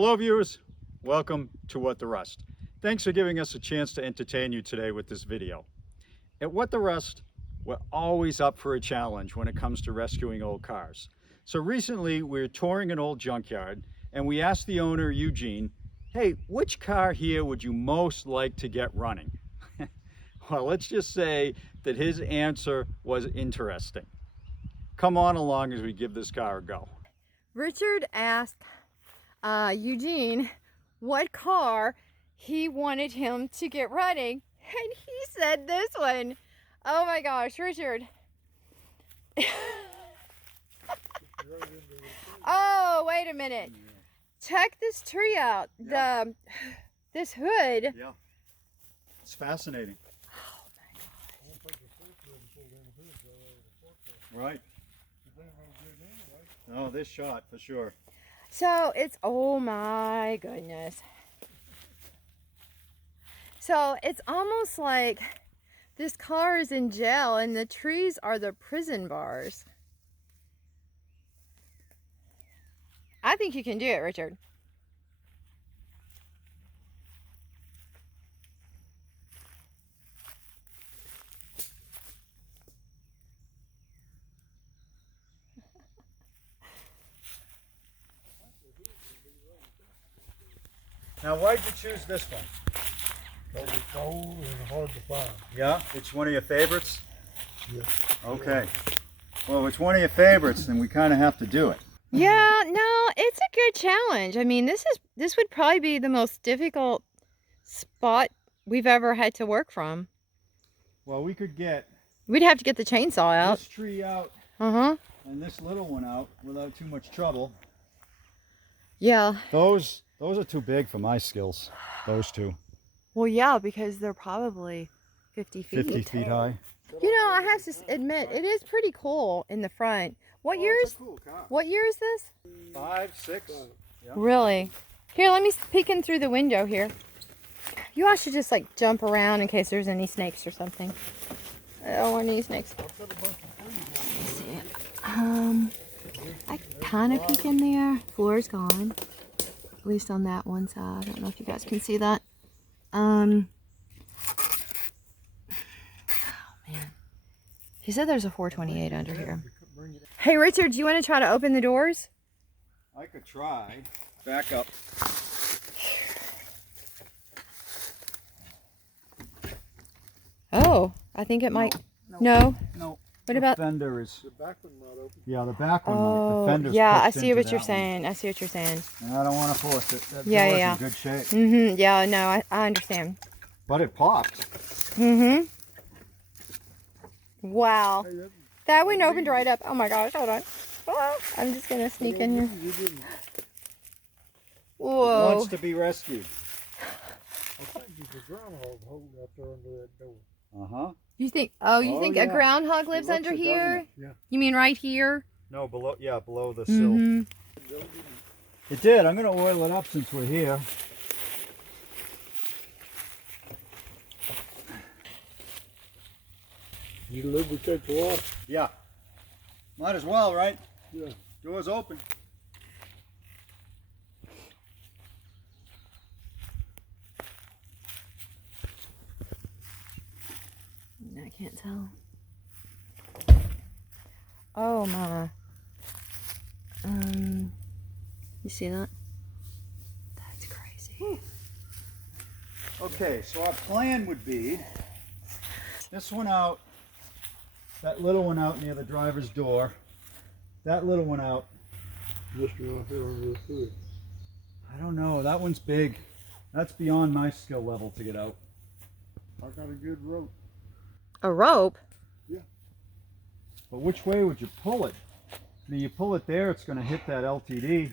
Hello viewers, welcome to What the Rust. Thanks for giving us a chance to entertain you today with this video. At What the Rust, we're always up for a challenge when it comes to rescuing old cars. So recently we were touring an old junkyard and we asked the owner, Eugene, hey, which car here would you most like to get running? Well, let's just say that his answer was interesting. Come on along as we give this car a go. Richard asked Eugene what car he wanted him to get running, and he said this one. Oh my gosh, Richard. Oh, wait a minute. Check this tree out. Yeah. This hood. Yeah, it's fascinating. Oh my gosh. Right. Oh, this shot for sure. So it's, oh my goodness. So it's almost like this car is in jail and the trees are the prison bars. I think you can do it, Richard. Now, why'd you choose this one? Because it's old and hard to find. Yeah, it's one of your favorites? Yes. Okay. Well, if it's one of your favorites, then we kind of have to do it. Yeah, no, it's a good challenge. I mean, this would probably be the most difficult spot we've ever had to work from. Well, we could get We'd have to get the chainsaw out. this tree out Uh-huh. and this little one out without too much trouble. Yeah. Those are too big for my skills, those two. Well, yeah, because they're probably 50 feet. 50 feet high. You know, I have to admit, it is pretty cool in the front. What year is, Cool car. what year is this? 5, 6. Yeah. Really? Here, let me peek in through the window here. You all should just like jump around in case there's any snakes or something. I don't want any snakes. Let's see. I kind of peek in there. Floor's gone. At least on that one side. I don't know if you guys can see that. Oh man. He said there's a 428 under here. Hey Richard, do you want to try to open the doors? I could try. Back up. Oh, I think it might. No. No. What about? The fender is. The back one not open. Yeah, the back one. The Oh, fender's yeah, I pushed see into what that you're one. saying. I see what you're saying. And I don't want to force it. That Yeah, door's yeah. in good shape. Mm-hmm. Yeah, no, I understand. But it popped. Mm-hmm. Wow. Hey, that, That one opened right up. Oh my gosh, hold on. Ah, I'm just gonna sneak in here. you didn't. Whoa. Wants to be rescued. I think there's a groundhog holding out there under that door. Uh-huh. You think, oh, you Oh, think yeah. a groundhog lives looks under it, doesn't here? it? Yeah. You mean right here? No, below the sill. Mm-hmm. It did. I'm going to oil it up since we're here. You lubricate the water? Yeah. Might as well, right? Yeah. Door's open. I can't tell. Oh my. You see that? That's crazy. Okay, so our plan would be this one out, that little one out near the driver's door, that little one out. This one right here under the hood. I don't know, that one's big. That's beyond my skill level to get out. I got a good rope. A rope? But which way would you pull it? I mean, you pull it there, it's going to hit that LTD.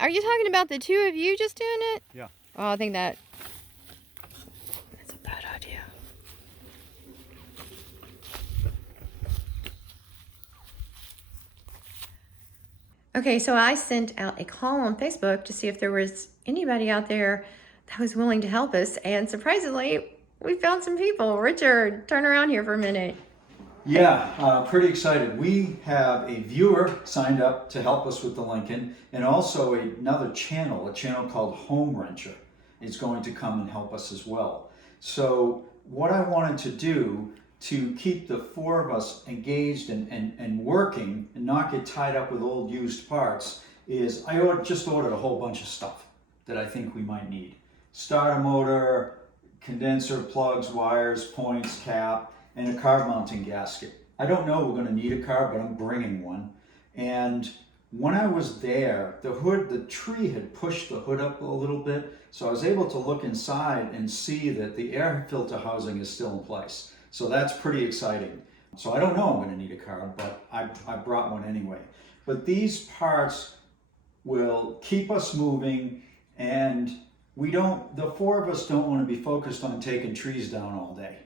Are you talking about the two of you just doing it? Yeah. Oh, I think that's a bad idea. Okay, so I sent out a call on Facebook to see if there was anybody out there that was willing to help us, and surprisingly, we found some people. Richard, turn around here for a minute. Yeah, pretty excited. We have a viewer signed up to help us with the Lincoln, and also another channel, a channel called Home Wrencher, is going to come and help us as well. So what I wanted to do to keep the four of us engaged and working and not get tied up with old used parts is just ordered a whole bunch of stuff that I think we might need. Starter motor, condenser, plugs, wires, points, cap, and a car mounting gasket. I don't know we're gonna need a car, but I'm bringing one. And when I was there, the tree had pushed the hood up a little bit, so I was able to look inside and see that the air filter housing is still in place. So that's pretty exciting. So I don't know I'm gonna need a car, but I brought one anyway. But these parts will keep us moving, and the four of us don't wanna be focused on taking trees down all day.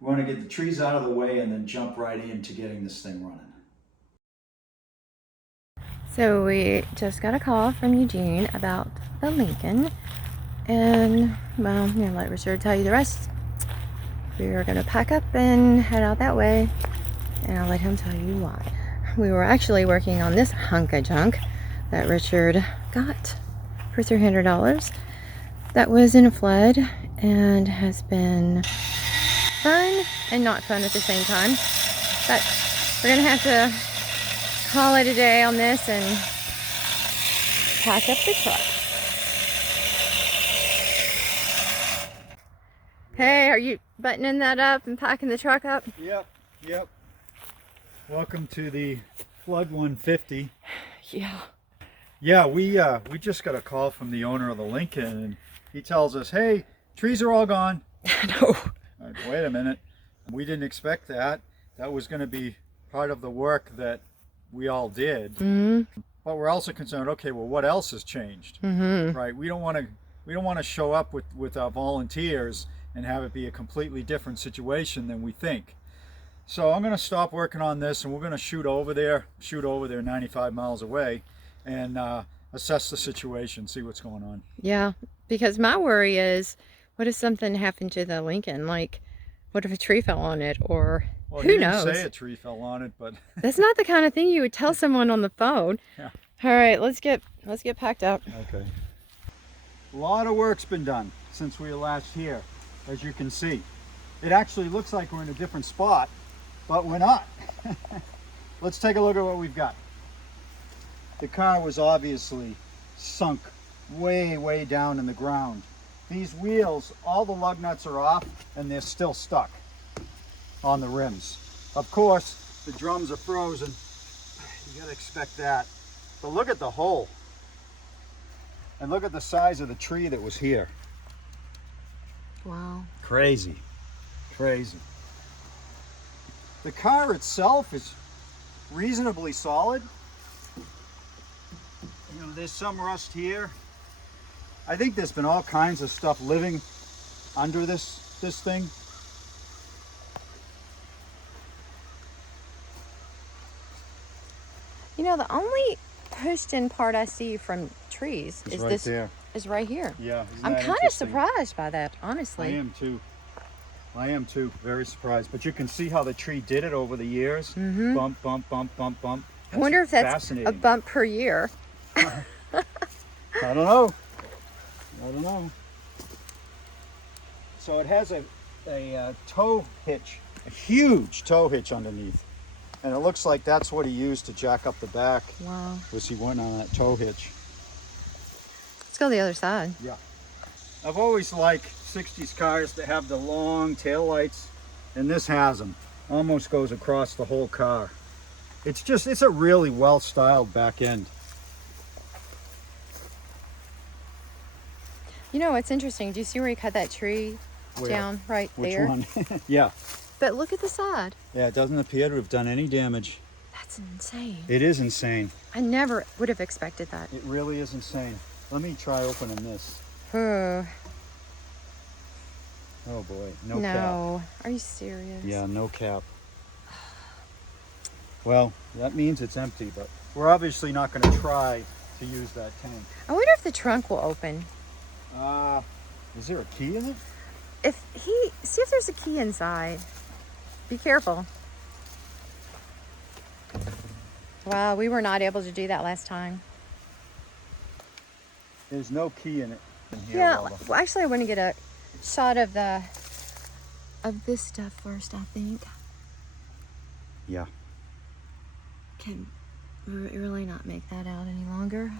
We want to get the trees out of the way and then jump right into getting this thing running. So we just got a call from Eugene about the Lincoln, and well, I'm gonna let Richard tell you the rest. We're gonna pack up and head out that way, and I'll let him tell you why. We were actually working on this hunk of junk that Richard got for $300 that was in a flood and has been fun and not fun at the same time. But we're gonna have to call it a day on this and pack up the truck. Hey, are you buttoning that up and packing the truck up? Yep. Welcome to the Flood 150. Yeah, we just got a call from the owner of the Lincoln, and he tells us, hey, trees are all gone. No. Wait a minute. We didn't expect that. That was going to be part of the work that we all did. Mm-hmm. But we're also concerned, okay, well, what else has changed? Mm-hmm. Right? We don't want to show up with our volunteers and have it be a completely different situation than we think. So I'm going to stop working on this, and we're going to shoot over there 95 miles away, and assess the situation, see what's going on. Yeah, because my worry is, what if something happened to the Lincoln? Like, what if a tree fell on it, or Well, who he knows? didn't say a tree fell on it, but That's not the kind of thing you would tell someone on the phone. Yeah. All right, let's get packed up. Okay. A lot of work's been done since we were last here, as you can see. It actually looks like we're in a different spot, but we're not. Let's take a look at what we've got. The car was obviously sunk way down in the ground. These wheels, all the lug nuts are off, and they're still stuck on the rims. Of course, the drums are frozen. You gotta expect that. But look at the hole. And look at the size of the tree that was here. Wow. Crazy. The car itself is reasonably solid. You know, there's some rust here. I think there's been all kinds of stuff living under this thing. You know, the only pushed in part I see from trees is right this there. is right here. Yeah. I'm kind of surprised by that, honestly. I am too. Very surprised. But you can see how the tree did it over the years. Mm-hmm. Bump, bump, bump, bump, bump. I wonder if that's fascinating. a bump per year. I don't know. So it has a tow hitch, a huge tow hitch underneath. And it looks like that's what he used to jack up the back. Wow. Was he went on that tow hitch. Let's go the other side. Yeah. I've always liked 60s cars to have the long tail lights, and this has them. Almost goes across the whole car. It's a really well-styled back end. You know, it's interesting. Do you see where he cut that tree Where? down right Which there? one? Yeah. But look at the side. Yeah, it doesn't appear to have done any damage. That's insane. It is insane. I never would have expected that. It really is insane. Let me try opening this. Oh, Oh boy, no cap. no. Are you serious? Yeah, no cap. Well, that means it's empty, but we're obviously not going to try to use that tank. I wonder if the trunk will open. Is there a key in it? See if there's a key inside. Be careful. Wow, we were not able to do that last time. There's no key in it. In here, Yeah, Wilma. well, actually I want to get a shot of this stuff first, I think. Yeah. Can really not make that out any longer.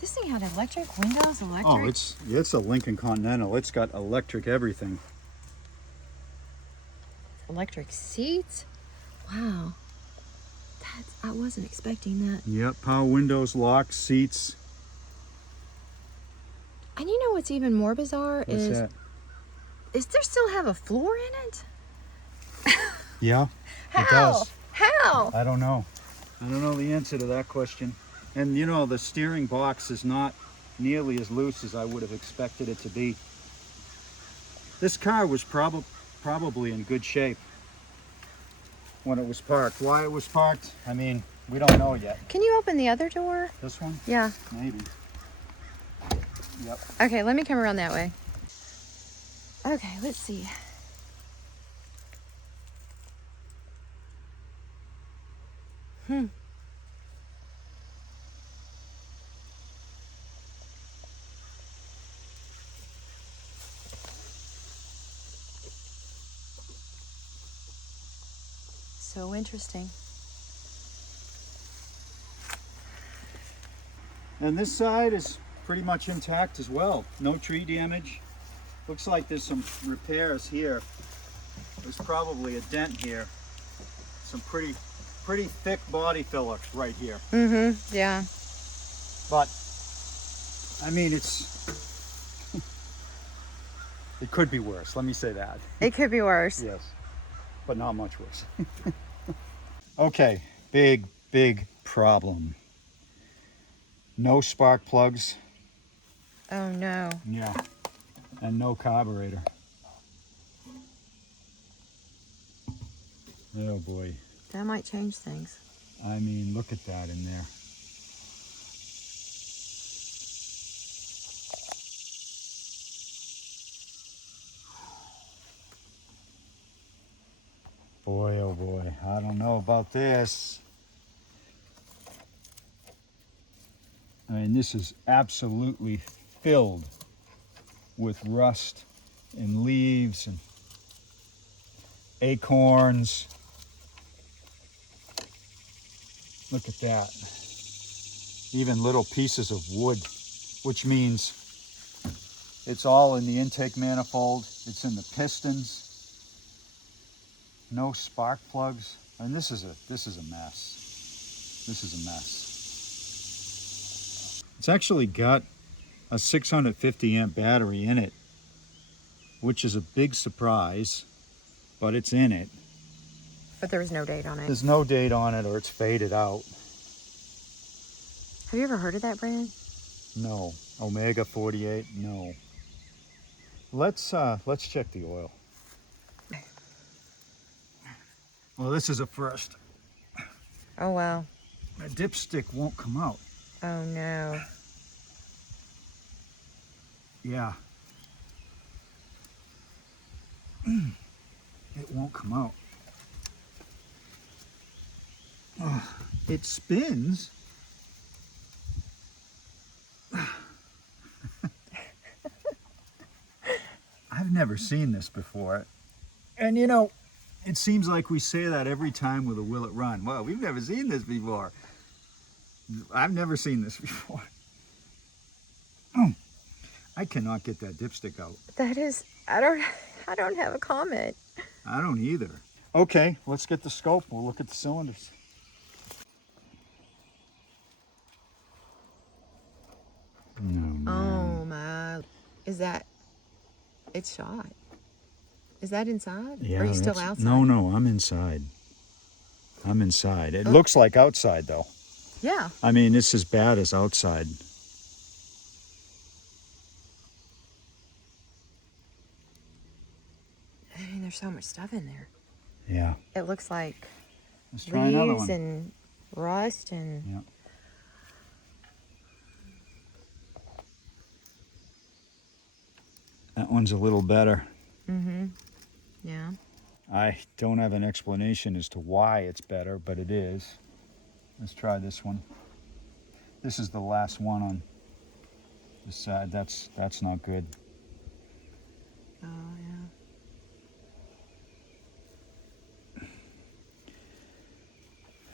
This thing had electric windows, electric. Oh, it's a Lincoln Continental. It's got electric everything. Electric seats. Wow. I wasn't expecting that. Yep, power windows, locks, seats. And you know what's even more bizarre What's that? is there still have a floor in it? Yeah, How? it does. How? I don't know. I don't know the answer to that question. And you know, the steering box is not nearly as loose as I would have expected it to be. This car was probably in good shape when it was parked. Why it was parked, I mean, we don't know yet. Can you open the other door? This one? Yeah. Maybe. Yep. Okay, let me come around that way. Okay, let's see. So interesting. And this side is pretty much intact as well. No tree damage. Looks like there's some repairs here. There's probably a dent here. Some pretty thick body filler right here. Mm-hmm, yeah. But, I mean, it could be worse. Let me say that. It could be worse. Yes, but not much worse. Okay, big problem. No spark plugs. Oh no. Yeah, and no carburetor. Oh boy. That might change things. I mean, look at that in there. Boy, oh boy, I don't know about this. I mean, this is absolutely filled with rust and leaves and acorns. Look at that. Even little pieces of wood, which means it's all in the intake manifold. It's in the pistons. No spark plugs. And this is a mess. This is a mess. It's actually got a 650 amp battery in it, which is a big surprise, but it's in it. But there was no date on it. There's no date on it, or it's faded out. Have you ever heard of that brand? No. Omega 48, no. Let's check the oil. Well, this is a first. Oh wow. The dipstick won't come out. Oh no. Yeah. It won't come out. It spins. I've never seen this before. And you know, it seems like we say that every time with a Will It Run. Well, we've never seen this before. I've never seen this before. I cannot get that dipstick out. That is, I don't have a comment. I don't either. Okay, let's get the scope. We'll look at the cylinders. No, man. Oh my, it's shot. Is that inside? Yeah, Are you still that's- outside? No, I'm inside. I'm inside. It looks like outside though. Yeah. I mean, it's as bad as outside. I mean, there's so much stuff in there. Yeah. It looks like Let's try another leaves one. and rust and... Yeah. That one's a little better. Mm-hmm. Yeah. I don't have an explanation as to why it's better, but it is. Let's try this one. This is the last one on this side. That's not good. Oh, yeah.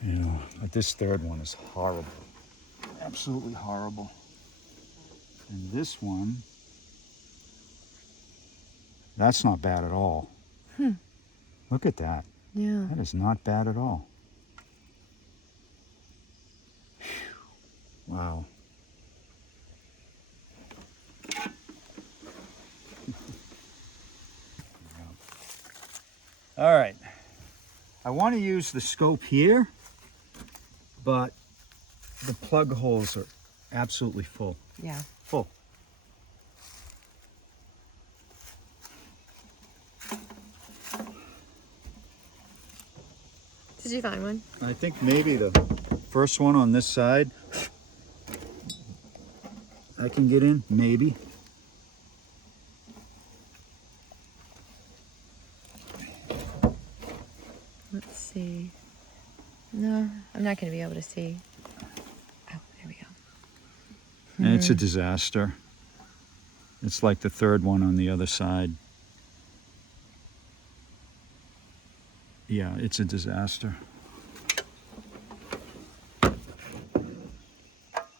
Yeah, but this third one is horrible. Absolutely horrible. And this one, that's not bad at all. Look at that. Yeah. That is not bad at all. Wow. All right. I want to use the scope here, but the plug holes are absolutely full. Yeah. Full. Did you find one? I think maybe the first one on this side I can get in, maybe. Let's see. No, I'm not going to be able to see. Oh, there we go. And it's a disaster. It's like the third one on the other side. Yeah, it's a disaster.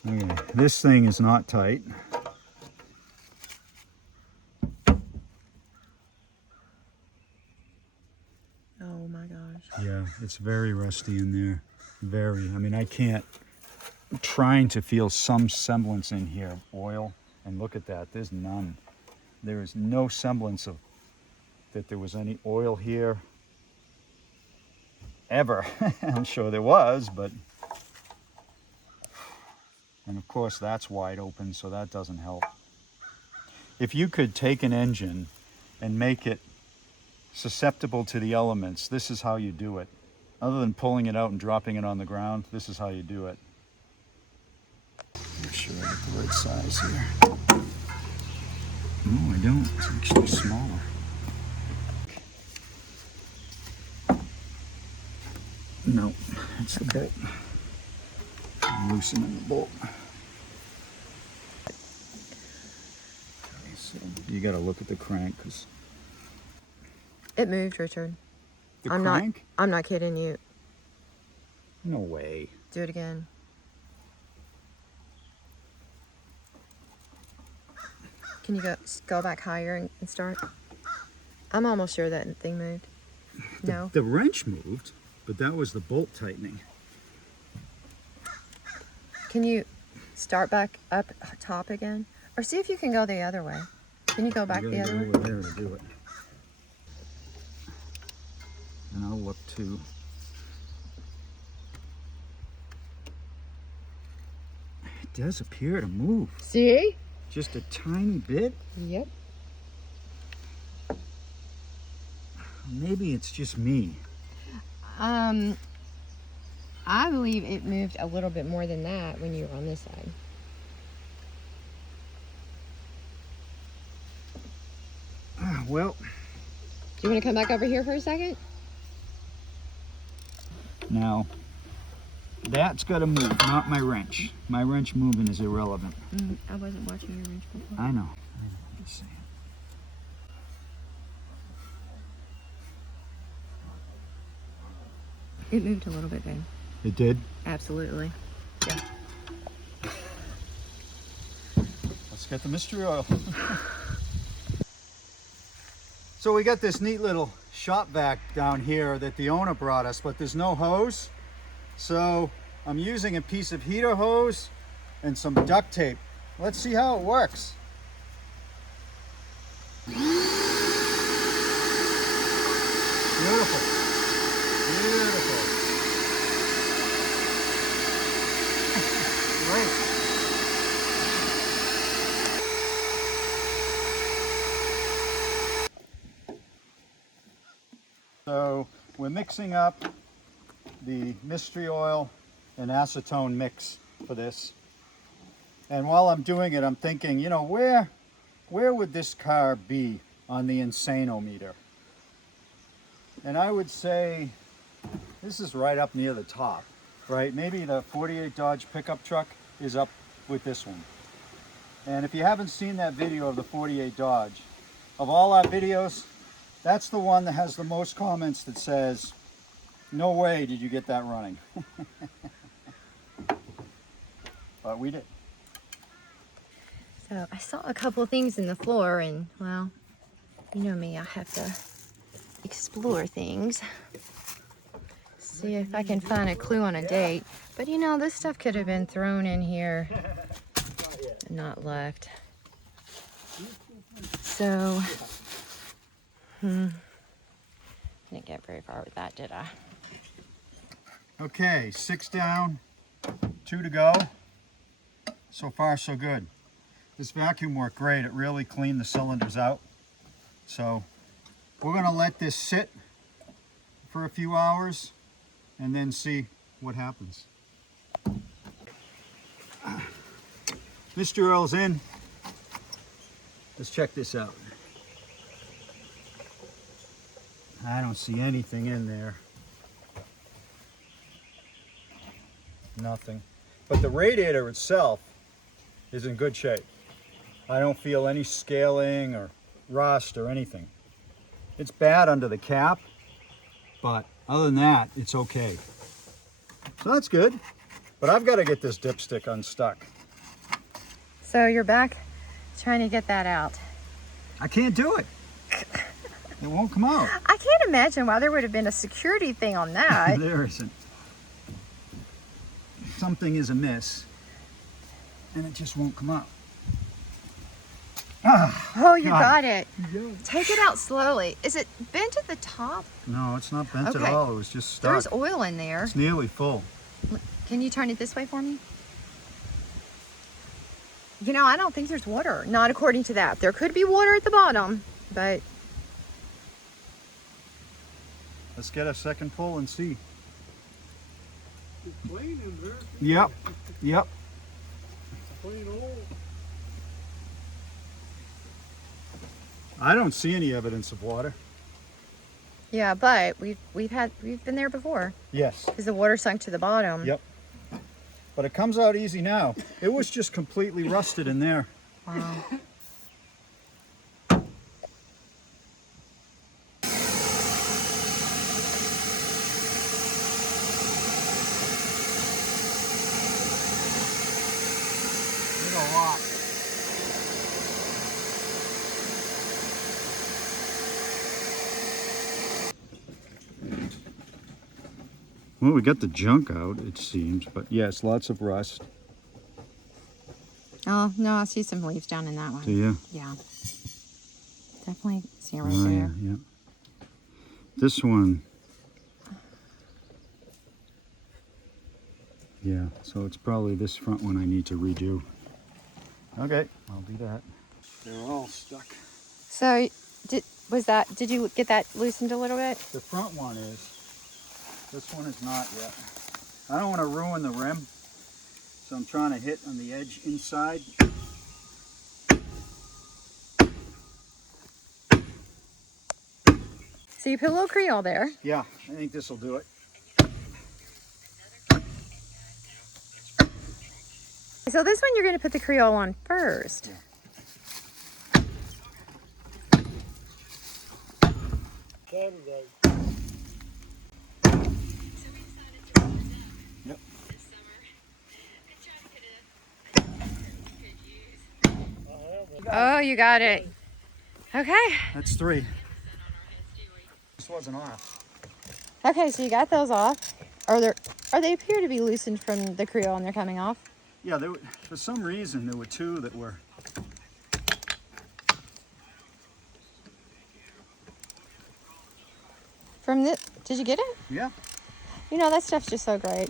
Okay, this thing is not tight. Oh my gosh. Yeah, it's very rusty in there. Very. I mean, I can't. I'm trying to feel some semblance in here of oil, and look at that. There's none. There is no semblance of that there was any oil here ever. I'm sure there was, but. And of course, that's wide open, so that doesn't help. If you could take an engine and make it susceptible to the elements, this is how you do it. Other than pulling it out and dropping it on the ground, this is how you do it. Make sure I get the right size here. No, I don't. It's actually smaller. No, it's the bolt. I'm loosening the bolt. So you got to look at the crank, because It moved, Richard. the I'm crank? I'm not kidding you. No way. Do it again. Can you go back higher and start? I'm almost sure that thing moved. No. The wrench moved, but that was the bolt tightening. Can you start back up top again? Or see if you can go the other way. Can you go back the other way? Over there to do it. And I'll look too. It does appear to move. See? Just a tiny bit. Yep. Maybe it's just me. I believe it moved a little bit more than that when you were on this side. Well, Do you want to come back over here for a second? now that's got to move, not my wrench. My wrench moving is irrelevant. I wasn't watching your wrench before. I know. I'm just saying. It moved a little bit, babe. It did? Absolutely. Yeah. Let's get the mystery oil. So we got this neat little shop vac down here that the owner brought us, but there's no hose. So I'm using a piece of heater hose and some duct tape. Let's see how it works. Beautiful. Beautiful. Great. So we're mixing up the mystery oil and acetone mix for this. And while I'm doing it, I'm thinking, you know, where would this car be on the Insanometer? And I would say this is right up near the top right? Maybe the 48 Dodge pickup truck is up with this one. And if you haven't seen that video of the 48 Dodge, of all our videos, that's the one that has the most comments that says, "No way did you get that running." But we did. So I saw a couple things in the floor, and well, you know me, I have to explore things. See if I can find a clue on a date. But you know, this stuff could have been thrown in here and not left. So, didn't get very far with that, did I? Okay, 6 down, 2 to go. So far, so good. This vacuum worked great. It really cleaned the cylinders out. So we're gonna let this sit for a few hours and then see what happens. Mr. Earl's in. Let's check this out. I don't see anything in there. Nothing. But the radiator itself is in good shape. I don't feel any scaling or rust or anything. It's bad under the cap, but other than that, it's okay. So that's good. But I've got to get this dipstick unstuck. So you're back trying to get that out. I can't do it. It won't come out. I can't imagine why there would have been a security thing on that. There isn't. Something is amiss, and it just won't come out. Oh, you God. got it. Take it out slowly. Is it bent at the top? No, it's not bent Okay. at all. It was just stuck. There's oil in there. It's nearly full. Can you turn it this way for me? You know, I don't think there's water. Not according to that. There could be water at the bottom, but Let's get a second pull and see. It's clean in there. Yep. Yep. Clean oil. I don't see any evidence of water. yeah, but we've been there before Yes. because the water sunk to the bottom. Yep. But it comes out easy now. It was just completely rusted in there. Wow. Did a lot. Well, we got the junk out, it seems, but yes, lots of rust. Oh no, I see some leaves down in that one. Do you? Yeah. Definitely see it right Oh, yeah, there. yeah. This one. Yeah, so it's probably this front one I need to redo. Okay, I'll do that. They're all stuck. So did you get that loosened a little bit? The front one is. This one is not yet. I don't want to ruin the rim, so I'm trying to hit on the edge inside. So you put a little Creole there. Yeah, I think this will do it. So this one you're going to put the Creole on first. Saturday. Yep. Oh, you got it. Okay. That's 3. This wasn't off. Okay, so you got those off. They appear to be loosened from the Creole and they're coming off. Yeah, for some reason there were 2 that were. Did you get it? Yeah. You know, that stuff's just so great.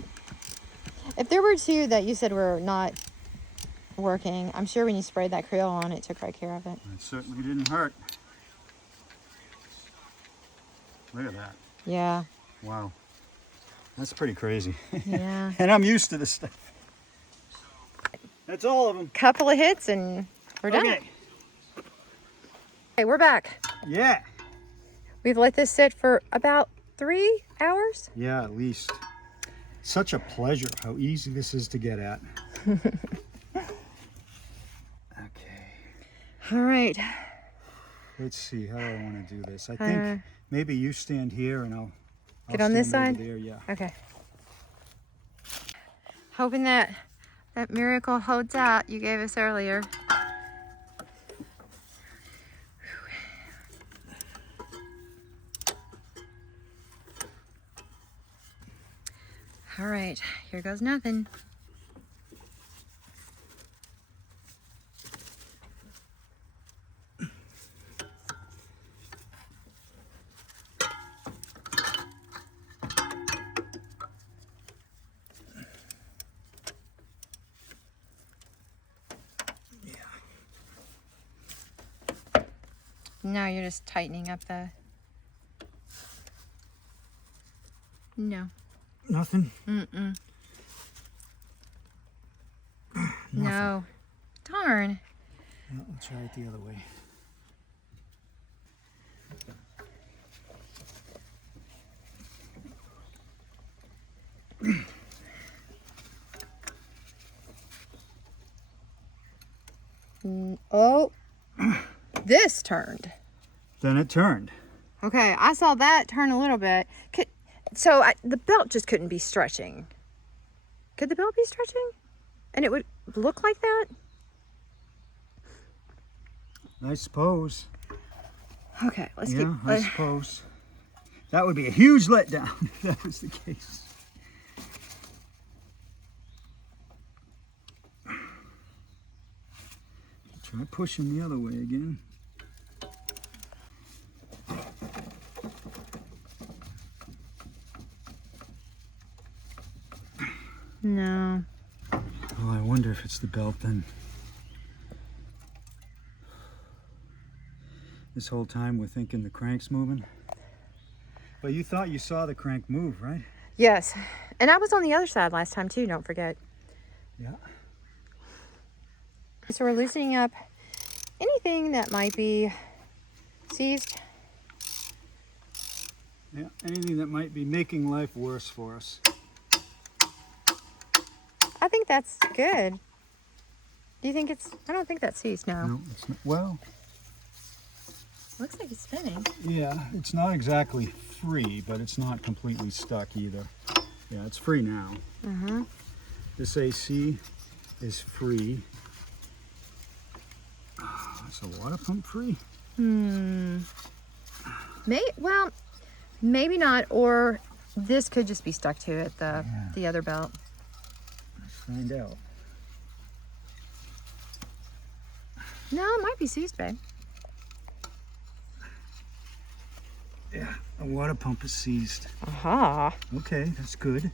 If there were 2 that you said were not working, I'm sure when you sprayed that Creole on, it took right care of it. It certainly didn't hurt. Look at that. Yeah. Wow. That's pretty crazy. Yeah. And I'm used to this stuff. That's all of them. Couple of hits and we're done. Okay. Okay, we're back. Yeah. We've let this sit for about 3 hours. Yeah, at least. Such a pleasure how easy this is to get at. Okay. All right. Let's see, how do I want to do this? I think maybe you stand here and I'll Get on this stand side? over there, yeah. Okay. Hoping that miracle holds out you gave us earlier. All right, here goes nothing. Now you're just tightening up the... No. Nothing? Mm-mm. No. Darn. Well, I'll try it the other way. Oh. This turned. Then it turned. Okay, I saw that turn a little bit. The belt just couldn't be stretching. Could the belt be stretching? And it would look like that? I suppose. Okay, let's Yeah, keep... I suppose. That would be a huge letdown if that was the case. Try pushing the other way again. No. Oh, I wonder if it's the belt then. This whole time we're thinking the crank's moving. But you thought you saw the crank move, right? Yes. And I was on the other side last time too, don't forget. Yeah. So we're loosening up anything that might be seized. Yeah, anything that might be making life worse for us. I think that's good. Do you think it's... I don't think that's seized, no. No, it's not. Well, Looks like it's spinning. yeah, it's not exactly free, but it's not completely stuck either. Yeah, it's free now. Uh-huh. This AC is free. Is the water pump free? Well, maybe not, or this could just be stuck to it, the other belt. Let's find out. No, it might be seized, babe. Yeah, the water pump is seized. Aha. Okay, that's good.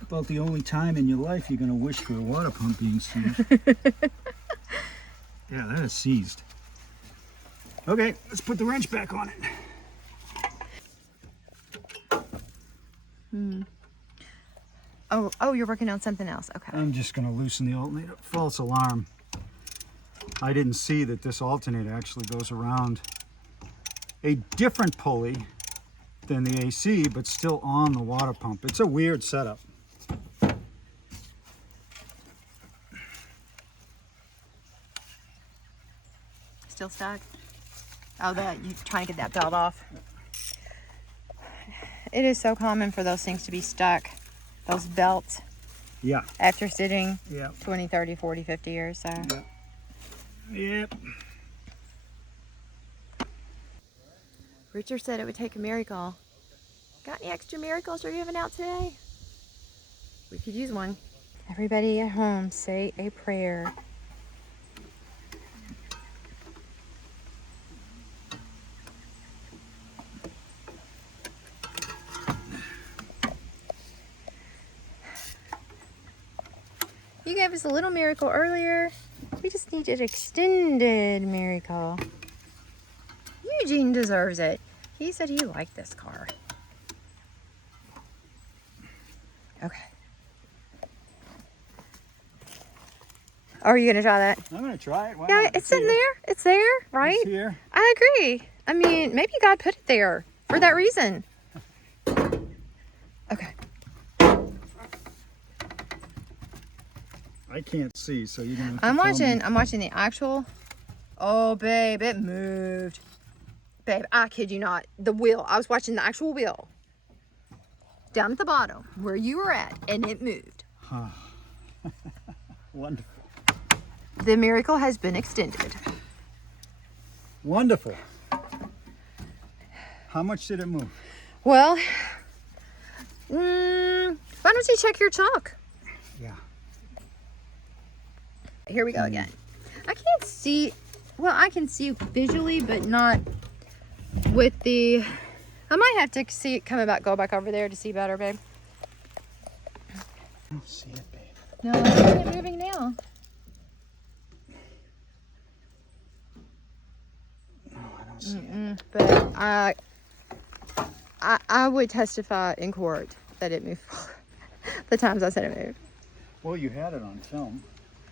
About the only time in your life you're going to wish for a water pump being seized. Yeah, that is seized. Okay, let's put the wrench back on it. Oh, you're working on something else. Okay. I'm just going to loosen the alternator. False alarm. I didn't see that this alternator actually goes around a different pulley than the AC, but still on the water pump. It's a weird setup. Still stuck? Oh, you're trying to get that belt off. It is so common for those things to be stuck. Those belts. Yeah. After sitting Yeah. 20, 30, 40, 50 years. So. Yep. Yep. Richard said it would take a miracle. Got any extra miracles you're giving out today? We could use one. Everybody at home, say a prayer. You gave us a little miracle earlier. We just need an extended miracle. Eugene deserves it. He said he liked this car. Okay. Are you gonna try that? I'm going to try it. Why Yeah, not? it's in there. It's there, right? It's here. I agree. I mean, maybe God put it there for that reason. Okay. I can't see, so you're gonna have to I'm tell me. watching. I'm watching the actual. Oh, babe, it moved. Babe, I kid you not. The wheel. I was watching the actual wheel down at the bottom where you were at, and it moved. Huh. Wonderful. The miracle has been extended. Wonderful. How much did it move? Well, why don't you check your chalk? Yeah. Here we go again. I can't see. Well, I can see visually, but not with the. I might have to see it coming back, go back over there to see better, babe. I don't see it, babe. No, I'm seeing it moving now. No, I don't see it. But I would testify in court that it moved the times I said it moved. Well, you had it on film.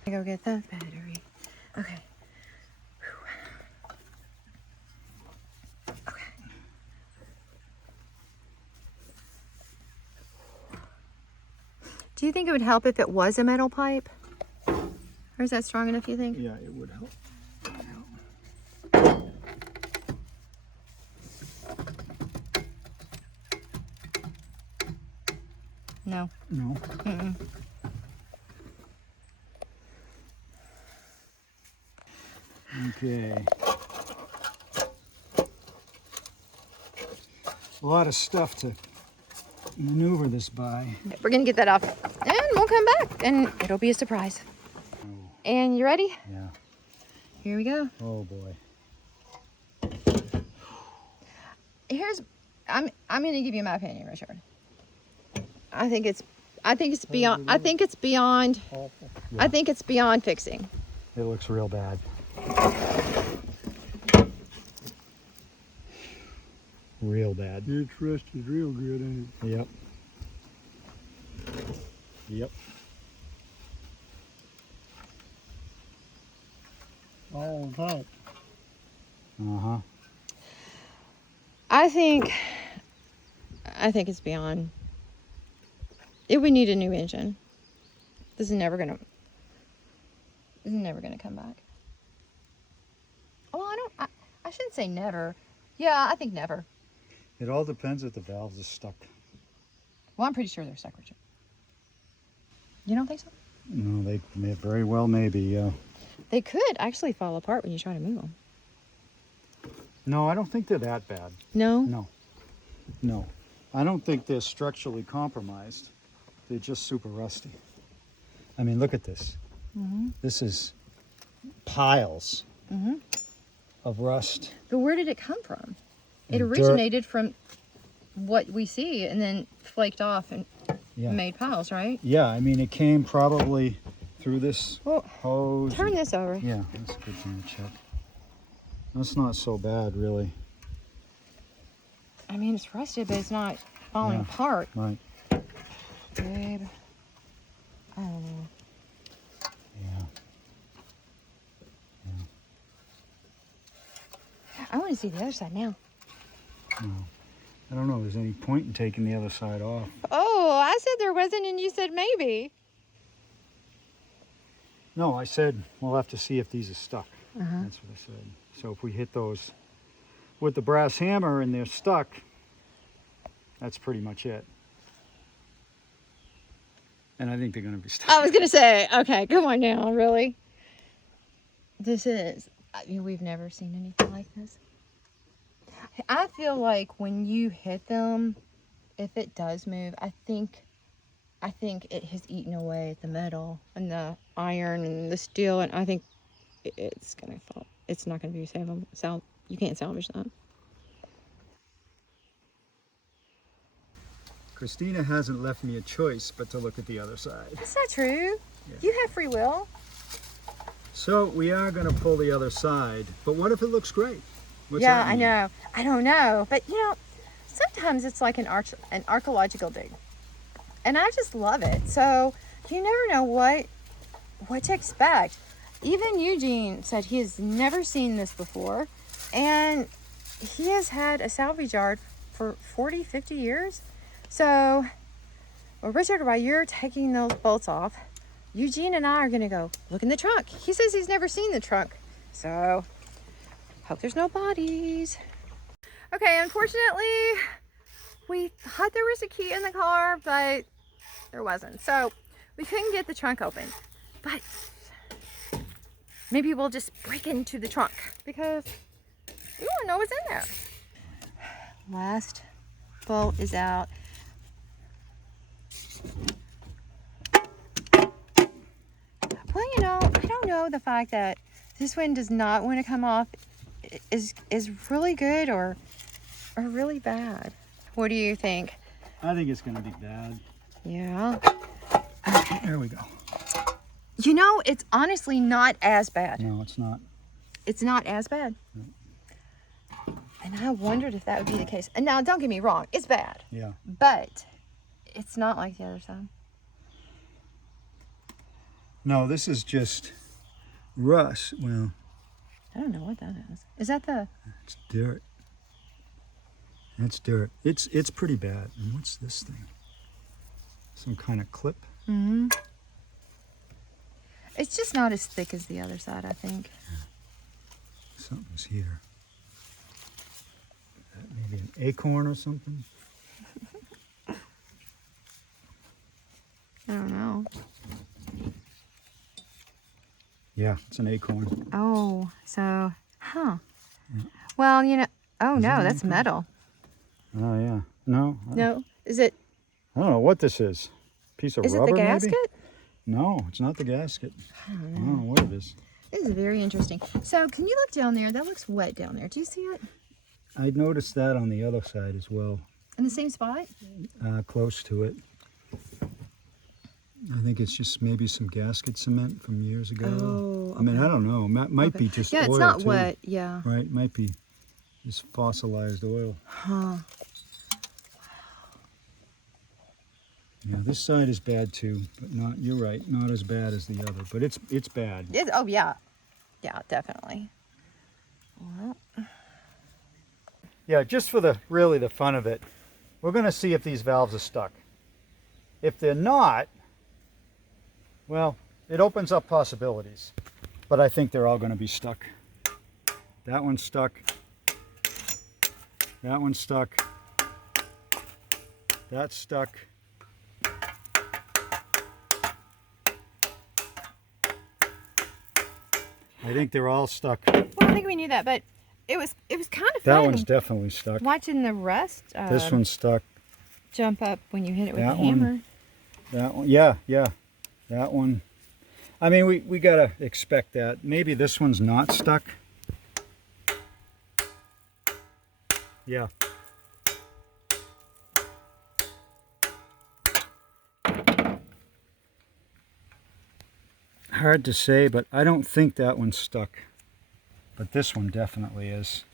I go get the battery. Okay. Okay. Do you think it would help if it was a metal pipe? Or is that strong enough, you think? Yeah, it would help. No. No. Mm-mm. Okay. A lot of stuff to maneuver this by. We're gonna get that off and we'll come back and it'll be a surprise. Oh, And you ready? yeah. Here we go. Oh boy. I'm gonna give you my opinion, Richard. I think it's beyond Awful. I think it's beyond fixing. It looks real bad. Real bad. It's rusted real good, ain't Yep. Yep. it? All tight. Uh-huh. I think it's beyond. It would need a new engine. This is never gonna come back. Well, I shouldn't say never. Yeah, I think never. It all depends if the valves are stuck. Well, I'm pretty sure they're stuck, Richard. You don't think so? No, they may very well maybe. They could actually fall apart when you try to move them. No, I don't think they're that bad. No? No. No. I don't think they're structurally compromised. They're just super rusty. I mean, look at this. Mm-hmm. This is piles Mm-hmm. of rust. But where did it come from? It And dirt. originated from what we see and then flaked off and Yeah. made piles, right? Yeah, I mean, it came probably through this Well, hose. turn this over. Yeah, that's a good thing to check. That's not so bad, really. I mean, it's rusted, but it's not falling Yeah. apart. Right. Babe. I don't know. Yeah. I want to see the other side now. I don't know if there's any point in taking the other side off. Oh, I said there wasn't, and you said maybe. No, I said we'll have to see if these are stuck. Uh-huh. That's what I said. So if we hit those with the brass hammer and they're stuck, that's pretty much it. And I think they're going to be stuck. I was going to say, okay, come on now, really? This is, I mean, we've never seen anything like this. I feel like when you hit them, if it does move, I think it has eaten away at the metal and the iron and the steel, and I think it's gonna fall. It's not gonna be salvageable. You can't salvage that. Christina hasn't left me a choice but to look at the other side. That's not true. Yeah. You have free will. So we are going to pull the other side, but what if it looks great? What's Yeah, that I mean? know. I don't know, but you know, sometimes it's like an archaeological dig, and I just love it. So you never know what to expect. Even Eugene said he has never seen this before, and he has had a salvage yard for 40, 50 years. So, well, Richard, while you're taking those bolts off, Eugene and I are gonna go look in the trunk. He says he's never seen the trunk. So, hope there's no bodies. Okay, unfortunately, we thought there was a key in the car, but there wasn't. So, we couldn't get the trunk open. But maybe we'll just break into the trunk because we want to know what's in there. Last bolt is out. Well, you know, I don't know the fact that this one does not want to come off is really good or really bad. What do you think? I think it's going to be bad. Yeah. Okay. There we go. You know, it's honestly not as bad. No, it's not. It's not as bad. No. And I wondered if that would be the case. And now, don't get me wrong, it's bad. Yeah. But it's not like the other side. No, this is just rust. Well, I don't know what that is. Is that the... it's dirt. That's dirt. It's pretty bad. And what's this thing? Some kind of clip? Mm-hmm. It's just not as thick as the other side, I think. Something's here. Maybe an acorn or something? I don't know. Yeah, it's an acorn. Oh, so, huh. Yeah. Well, you know, oh Is it no, an that's acorn? metal. Oh, yeah. No. No, is it? I don't know what this is. Piece of Is it rubber, the gasket? maybe? No, it's not the gasket. I don't I know. don't know what it is. This is very interesting. So, can you look down there? That looks wet down there. Do you see it? I noticed that on the other side as well, In the same spot? close to it. I think it's just maybe some gasket cement from years ago. Oh, I mean, okay. I don't know. Might Okay. be just Yeah, oil, it's not too. wet. Yeah. Right, might be just fossilized oil. Huh. Yeah, this side is bad too, but not, you're right, not as bad as the other, but it's bad. Oh, yeah. Yeah, definitely. Well, Yeah, just for really the fun of it, we're going to see if these valves are stuck. If they're not, well, it opens up possibilities, but I think they're all going to be stuck. That one's stuck. That one's stuck. That's stuck. I think they're all stuck. well, I think we knew that, but it was kind of That fun one's definitely stuck. watching the rust This one's stuck. jump up when you hit it with That the one. hammer. That one, yeah. That one. I mean, we gotta expect that. Maybe this one's not stuck. Yeah. Hard to say, but I don't think that one's stuck. But this one definitely is.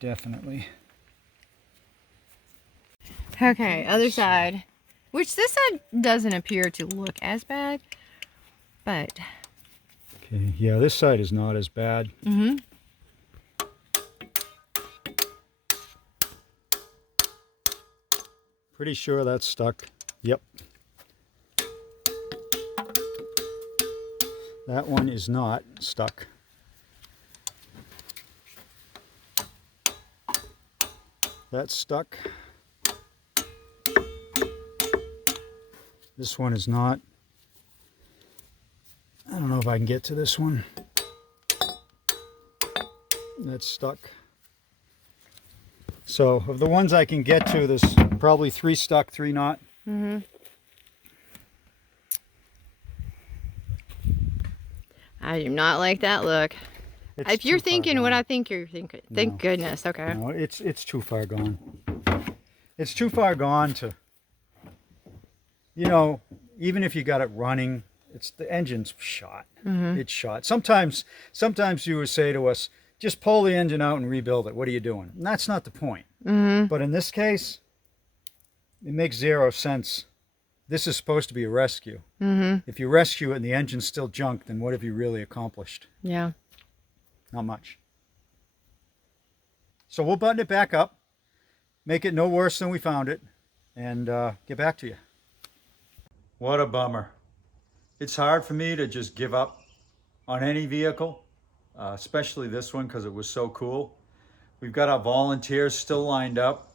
Definitely. Okay, other side. Which this side doesn't appear to look as bad, but... Okay, yeah, this side is not as bad. Mm-hmm. Pretty sure that's stuck. Yep. That one is not stuck. That's stuck. This one is not. I don't know if I can get to this one. That's stuck. So of the ones I can get to, there's probably 3 stuck, 3 not. Mm-hmm. I do not like that look. It's If you're too far thanking what gone. I think you're thinking, thank No. goodness. Okay. No, it's too far gone. It's too far gone to, you know, even if you got it running, the engine's shot. Mm-hmm. It's shot. Sometimes you would say to us, just pull the engine out and rebuild it. What are you doing? And that's not the point. Mm-hmm. But in this case, it makes 0 sense. This is supposed to be a rescue. Mm-hmm. If you rescue it and the engine's still junk, then what have you really accomplished? Yeah. Not much. So we'll button it back up, make it no worse than we found it, and get back to you. What a bummer. It's hard for me to just give up on any vehicle, especially this one because it was so cool. We've got our volunteers still lined up.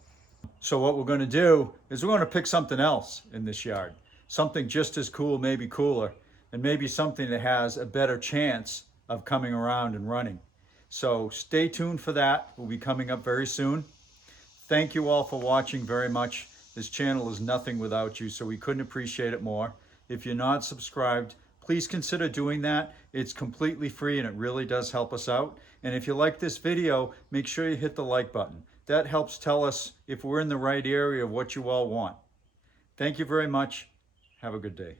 So what we're going to do is we're going to pick something else in this yard. Something just as cool, maybe cooler, and maybe something that has a better chance of coming around and running. So stay tuned for that. We'll be coming up very soon. Thank you all for watching very much. This channel is nothing without you, so we couldn't appreciate it more. If you're not subscribed, please consider doing that. It's completely free and it really does help us out. And if you like this video, make sure you hit the like button. That helps tell us if we're in the right area of what you all want. Thank you very much. Have a good day.